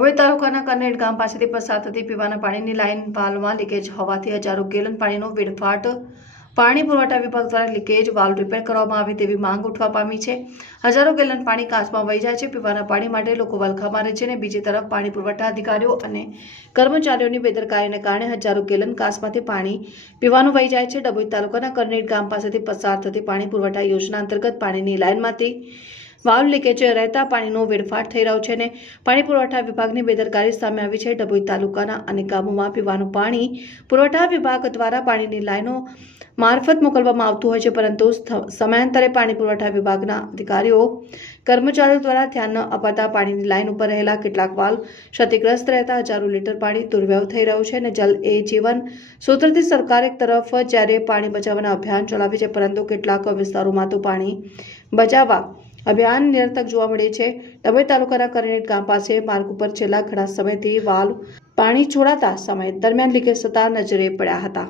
કરનેટ ગામ પાસેથી પસાર થતી પીવાના પાણીની લાઇન વાલ્વમાં લીકેજ હોવાથી હજારો ગેલન પાણીનો વેડફાટ પાણી પુરવઠા વિભાગ દ્વારા લીકેજ વાલ્વ રિપેર કરવામાં આવે તેવી માંગ ઉઠવા પામી છે. હજારો ગેલન પાણી કાચમાં વહી જાય છે. પીવાના પાણી માટે લોકો વલખા મારે છે અને બીજી તરફ પાણી પુરવઠા અધિકારીઓ અને કર્મચારીઓની બેદરકારીને કારણે હજારો ગેલન કાચમાંથી પાણી પીવાનું વહી જાય છે. ડભોઈ તાલુકાના કરનેટ ગામ પાસેથી પસાર થતી પાણી પુરવઠા યોજના અંતર્ગત પાણીની લાઇનમાંથી વાલ્વ લીકેજ રહેતા પાણીનો વેડફાટ થઈ રહ્યો છે અને પાણી પુરવઠા વિભાગની બેદરકારી સામે આવી છે. ડભોઈ તાલુકાના અનેક ગામોમાં પીવાનું પાણી પુરવઠા વિભાગ દ્વારા પાણીની લાઈનો મારફત મોકલવામાં આવતું હોય છે, પરંતુ સમયાંતરે પાણી પુરવઠા વિભાગના અધિકારીઓ, કર્મચારીઓ દ્વારા ધ્યાન ન અપાતા પાણીની લાઈન ઉપર રહેલા કેટલાક વાલ્વ ક્ષતિગ્રસ્ત રહેતા હજારો લીટર પાણી દુર્વ્યવ થઈ રહ્યું છે અને જલ એ જીવન સૂત્રથી સરકાર એક તરફ જ્યારે પાણી બચાવવાના અભિયાન ચલાવે છે, પરંતુ કેટલાક વિસ્તારોમાં તો પાણી બચાવવા અભિયાન નિરર્થક જોવા મળે છે. ડભોઈ તાલુકાના કરનેટ ગામ પાસે માર્ગ ઉપર છેલ્લા ઘણા સમયથી વાલ પાણી છોડાતા સમય દરમિયાન લીકેજ થતા નજરે પડ્યા હતા.